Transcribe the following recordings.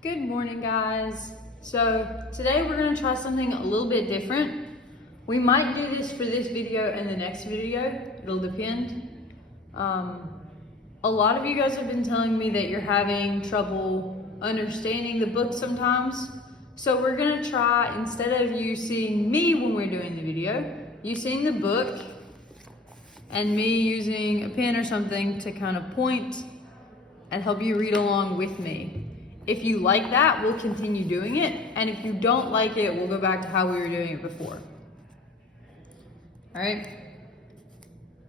Good morning, guys. So today we're going to try something a little bit different. We might do this for this video and the next video. It'll depend. A lot of you guys have been telling me that you're having trouble understanding the book sometimes. So we're going to try, instead of you seeing me when we're doing the video, you seeing the book and me using a pen or something to kind of point and help you read along with me. If you like that, we'll continue doing it. And if you don't like it, we'll go back to how we were doing it before. All right.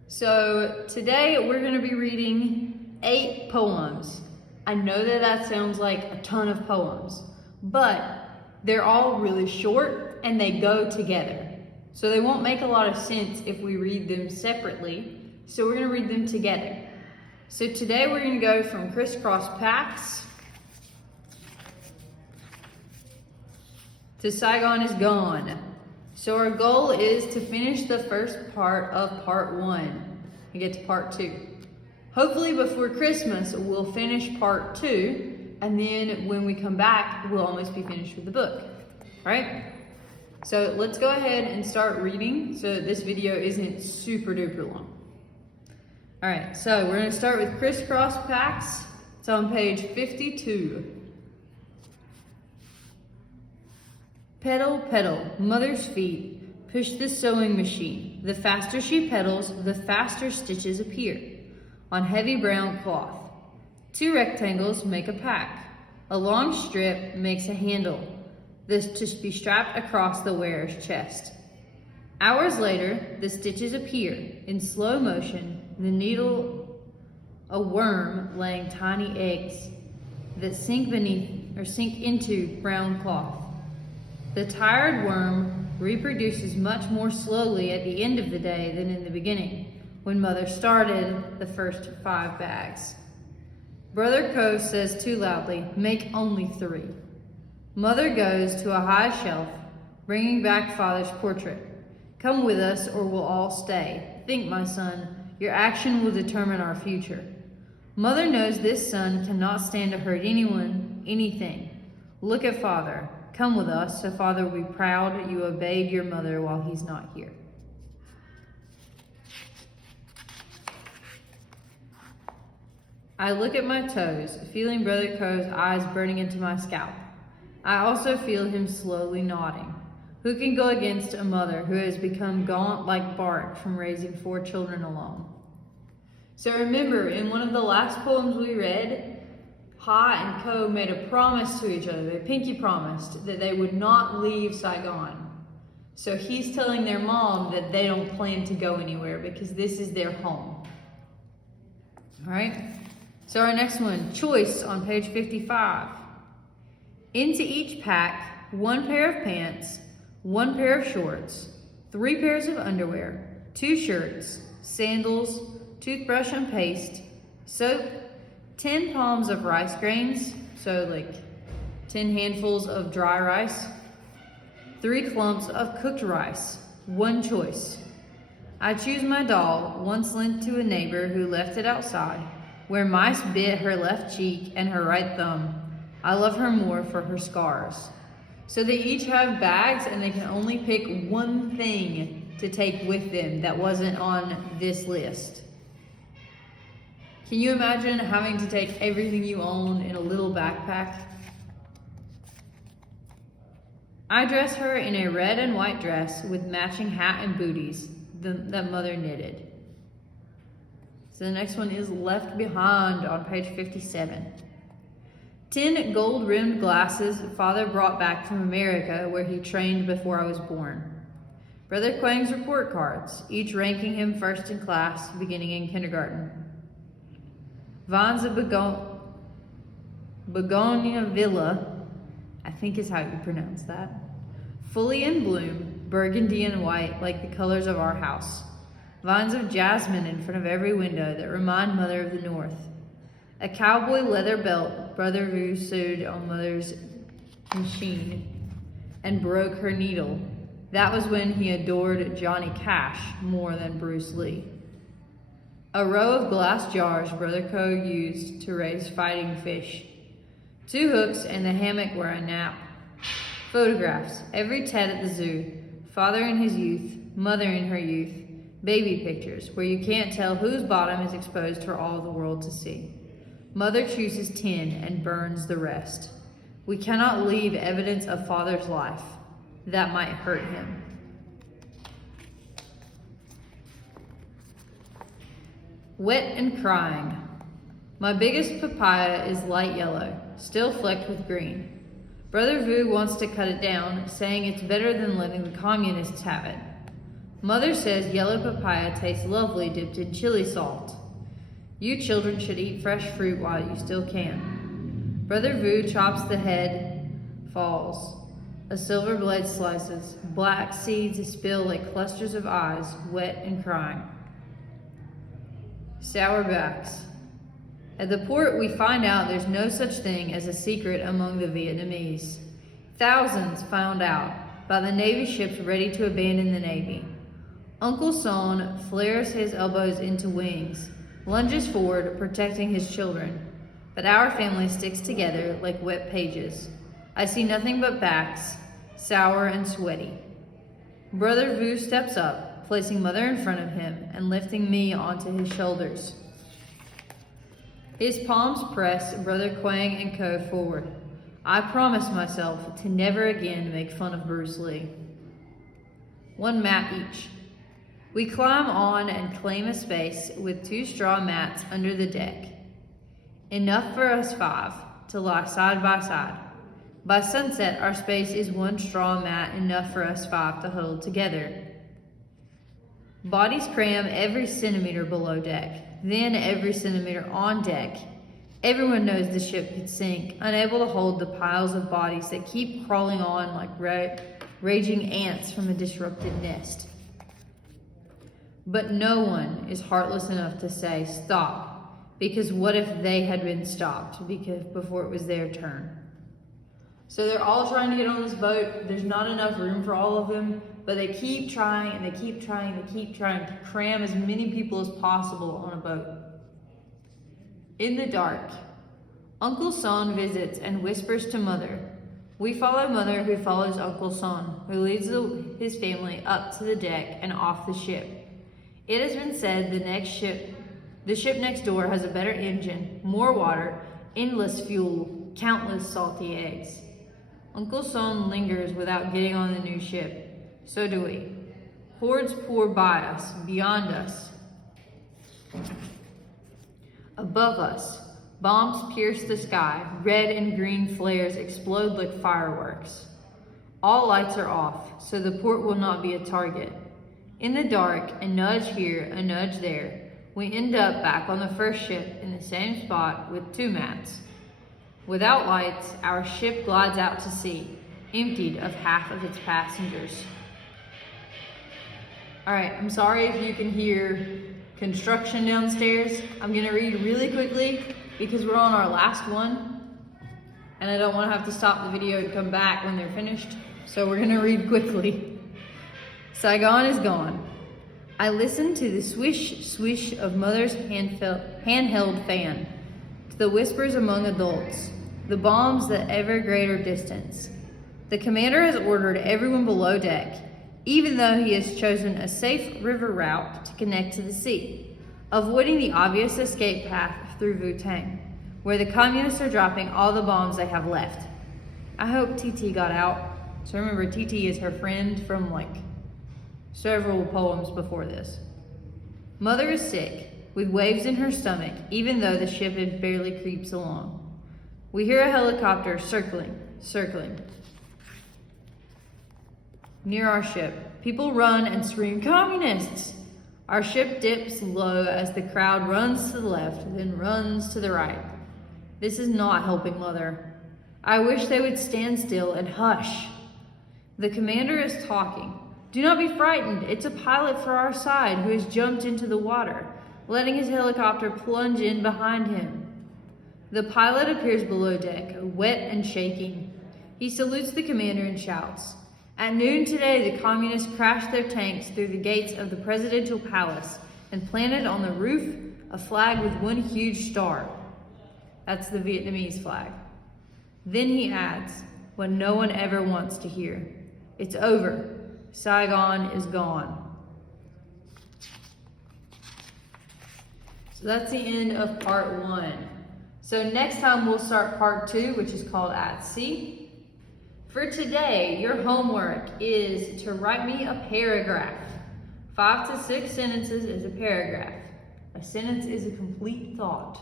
So today we're going to be reading 8 poems. I know that sounds like a ton of poems, but they're all really short and they go together. So they won't make a lot of sense if we read them separately. So we're going to read them together. So today we're going to go from Crisscross Packs to Saigon is Gone. So our goal is to finish the first part of part 1 and get to part 2. Hopefully before Christmas, we'll finish part 2, and then when we come back, we'll almost be finished with the book, right? So let's go ahead and start reading so this video isn't super duper long. All right, so we're gonna start with Crisscross Packs. It's on page 52. Pedal, pedal, mother's feet, push the sewing machine. The faster she pedals, the faster stitches appear on heavy brown cloth. 2 rectangles make a pack. A long strip makes a handle. This to be strapped across the wearer's chest. Hours later, the stitches appear in slow motion, the needle a worm laying tiny eggs that sink into brown cloth. The tired worm reproduces much more slowly at the end of the day than in the beginning, when mother started the first 5 bags. Brother Co says too loudly, "Make only 3. Mother goes to a high shelf, bringing back father's portrait. "Come with us or we'll all stay. Think, my son, your action will determine our future." Mother knows this son cannot stand to hurt anyone, anything. "Look at father. Come with us, so father will be proud you obeyed your mother while he's not here." I look at my toes, feeling Brother Co's eyes burning into my scalp. I also feel him slowly nodding. Who can go against a mother who has become gaunt like bark from raising 4 children alone? So remember, in one of the last poems we read, Ha and Co made a promise to each other. They pinky promised that they would not leave Saigon. So he's telling their mom that they don't plan to go anywhere because this is their home. All right. So our next one, Choice, on page 55. Into each pack, 1 pair of pants, 1 pair of shorts, 3 pairs of underwear, 2 shirts, sandals, toothbrush and paste, soap, 10 palms of rice grains, so like 10 handfuls of dry rice, 3 clumps of cooked rice, 1 choice. I choose my doll, once lent to a neighbor who left it outside, where mice bit her left cheek and her right thumb. I love her more for her scars. So they each have bags and they can only pick 1 thing to take with them that wasn't on this list. Can you imagine having to take everything you own in a little backpack? I dress her in a red and white dress with matching hat and booties that mother knitted. So the next one is Left Behind on page 57. 10 gold-rimmed glasses father brought back from America where he trained before I was born. Brother Quang's report cards, each ranking him first in class beginning in kindergarten. Vines of Begonia Villa, I think is how you pronounce that. Fully in bloom, burgundy and white like the colors of our house. Vines of jasmine in front of every window that remind mother of the north. A cowboy leather belt Brother Vu sewed on mother's machine and broke her needle. That was when he adored Johnny Cash more than Bruce Lee. A row of glass jars Brother Co used to raise fighting fish. 2 hooks and the hammock where I nap. Photographs, every Ted at the zoo, father in his youth, mother in her youth, baby pictures, where you can't tell whose bottom is exposed for all the world to see. Mother chooses 10 and burns the rest. We cannot leave evidence of father's life. That might hurt him. Wet and crying. My biggest papaya is light yellow, still flecked with green. Brother Vu wants to cut it down, saying it's better than letting the communists have it. Mother says yellow papaya tastes lovely dipped in chili salt. You children should eat fresh fruit while you still can. Brother Vu chops the head, falls. A silver blade slices. Black seeds spill like clusters of eyes, wet and crying. Sour backs. At the port, we find out there's no such thing as a secret among the Vietnamese. Thousands found out by the Navy ships ready to abandon the Navy. Uncle Son flares his elbows into wings, lunges forward, protecting his children. But our family sticks together like wet pages. I see nothing but backs, sour and sweaty. Brother Vu steps up, placing Mother in front of him and lifting me onto his shoulders. His palms press Brother Quang and Co. forward. I promise myself to never again make fun of Bruce Lee. 1 mat each. We climb on and claim a space with 2 straw mats under the deck. Enough for us 5 to lie side by side. By sunset, our space is 1 straw mat, enough for us 5 to huddle together. Bodies cram every centimeter below deck. Then every centimeter on deck. Everyone knows the ship could sink, unable to hold the piles of bodies that keep crawling on like raging ants from a disrupted nest. But no one is heartless enough to say, stop, because what if they had been stopped before it was their turn? So they're all trying to get on this boat. There's not enough room for all of them, but they keep trying and they keep trying and they keep trying to cram as many people as possible on a boat. In the dark, Uncle Son visits and whispers to Mother. We follow Mother, who follows Uncle Son, who leads his family up to the deck and off the ship. It has been said the ship next door has a better engine, more water, endless fuel, countless salty eggs. Uncle Son lingers without getting on the new ship. So do we. Hordes pour by us, beyond us. Above us, bombs pierce the sky. Red and green flares explode like fireworks. All lights are off, so the port will not be a target. In the dark, a nudge here, a nudge there, we end up back on the first ship in the same spot with 2 mats. Without lights, our ship glides out to sea, emptied of half of its passengers. All right, I'm sorry if you can hear construction downstairs. I'm gonna read really quickly because we're on our last one and I don't wanna have to stop the video and come back when they're finished. So we're gonna read quickly. Saigon is gone. I listen to the swish, swish of Mother's handheld fan, to the whispers among adults, the bombs at ever greater distance. The commander has ordered everyone below deck, even though he has chosen a safe river route to connect to the sea, avoiding the obvious escape path through Vutang, where the communists are dropping all the bombs they have left. I hope TT got out. So remember, TT is her friend from like several poems before this. Mother is sick, with waves in her stomach, even though the ship barely creeps along. We hear a helicopter circling. Near our ship, people run and scream, "Communists!" Our ship dips low as the crowd runs to the left, then runs to the right. This is not helping Mother. I wish they would stand still and hush. The commander is talking. Do not be frightened. It's a pilot for our side who has jumped into the water, letting his helicopter plunge in behind him. The pilot appears below deck, wet and shaking. He salutes the commander and shouts. At noon today, the communists crashed their tanks through the gates of the presidential palace and planted on the roof a flag with 1 huge star. That's the Vietnamese flag. Then he adds what no one ever wants to hear. It's over. Saigon is gone. So that's the end of part 1. So next time we'll start part 2, which is called At Sea. For today, your homework is to write me a paragraph. 5 to 6 sentences is a paragraph. A sentence is a complete thought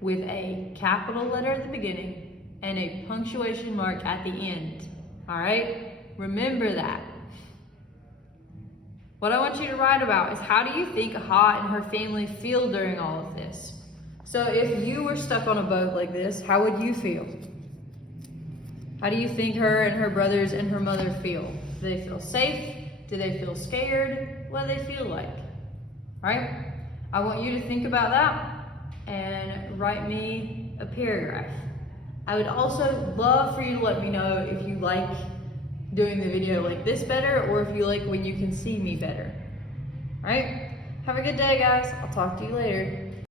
with a capital letter at the beginning and a punctuation mark at the end. All right? Remember that. What I want you to write about is, how do you think Ha and her family feel during all of this? So if you were stuck on a boat like this, how would you feel? How do you think her and her brothers and her mother feel? Do they feel safe? Do they feel scared? What do they feel like? All right? I want you to think about that and write me a paragraph. I would also love for you to let me know if you like doing the video like this better, or if you like when you can see me better. All right? Have a good day, guys. I'll talk to you later.